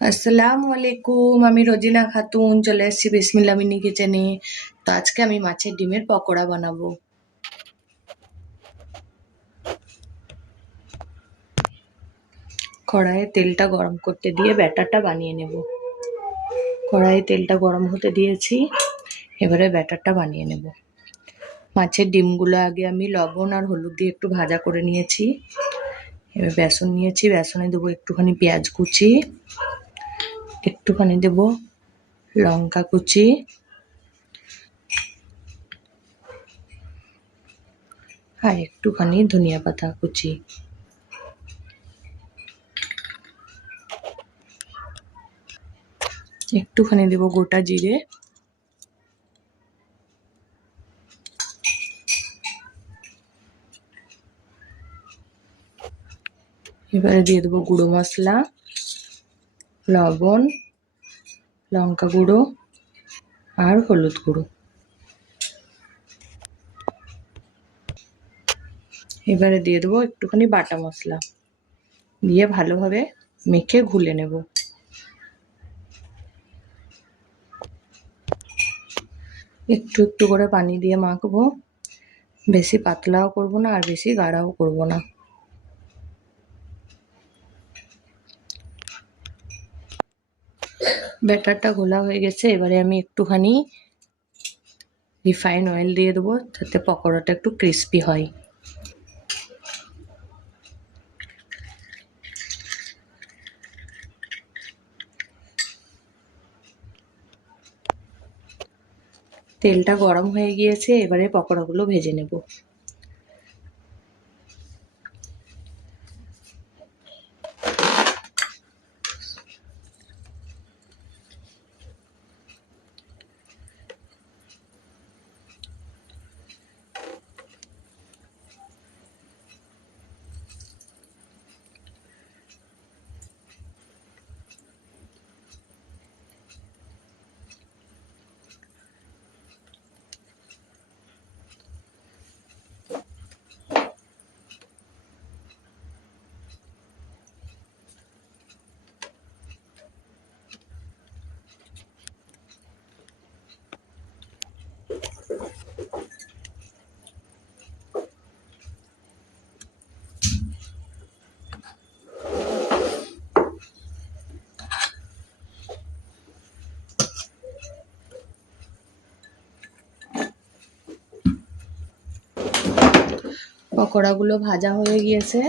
আসসালামু আলাইকুম। আমি রোজিনা খাতুন চলে এসেছি বিসমিল্লাহ মিনি কিচেনে। তো আজকে আমি মাছের ডিমের পকোড়া বানাবো। কড়াইয়ে তেলটা গরম করতে দিয়ে ব্যাটারটা বানিয়ে নেব। কড়াইয়ে তেলটা গরম হতে দিয়েছি, এবারে ব্যাটারটা বানিয়ে নেব। মাছের ডিমগুলো আগে আমি লবণ আর হলুদ দিয়ে একটু ভাজা করে নিয়েছি। এবার বেসন নিয়েছি, বেসনে দেবো একটুখানি পেঁয়াজ কুচি, একটুখানি দেবো লঙ্কা কুচি, আর একটুখানি ধনিয়া পাতা কুচি। একটুখানি দেব গোটা জিরে, এবারে দিয়ে দেবো গুঁড়ো মশলা, লবণ, লঙ্কা গুঁড়ো আর হলুদ গুঁড়ো। এবারে দিয়ে দেবো একটুখানি বাটা মশলা, দিয়ে ভালোভাবে মেখে ঘুলে নেব। একটু একটু করে পানি দিয়ে মাখবো, বেশি পাতলাও করব না আর বেশি গাঢ়াও করব না। ব্যাটারটা ঘোলা হয়ে গেছে, এবারে আমি একটুখানি রিফাইন অয়েল দিয়ে দেবো যাতে পকোড়াটা একটু ক্রিস্পি হয়। তেলটা গরম হয়ে গিয়েছে, এবারে পকোড়াগুলো ভেজে নেব। পকোড়াগুলো ভাজা হয়ে গিয়েছে,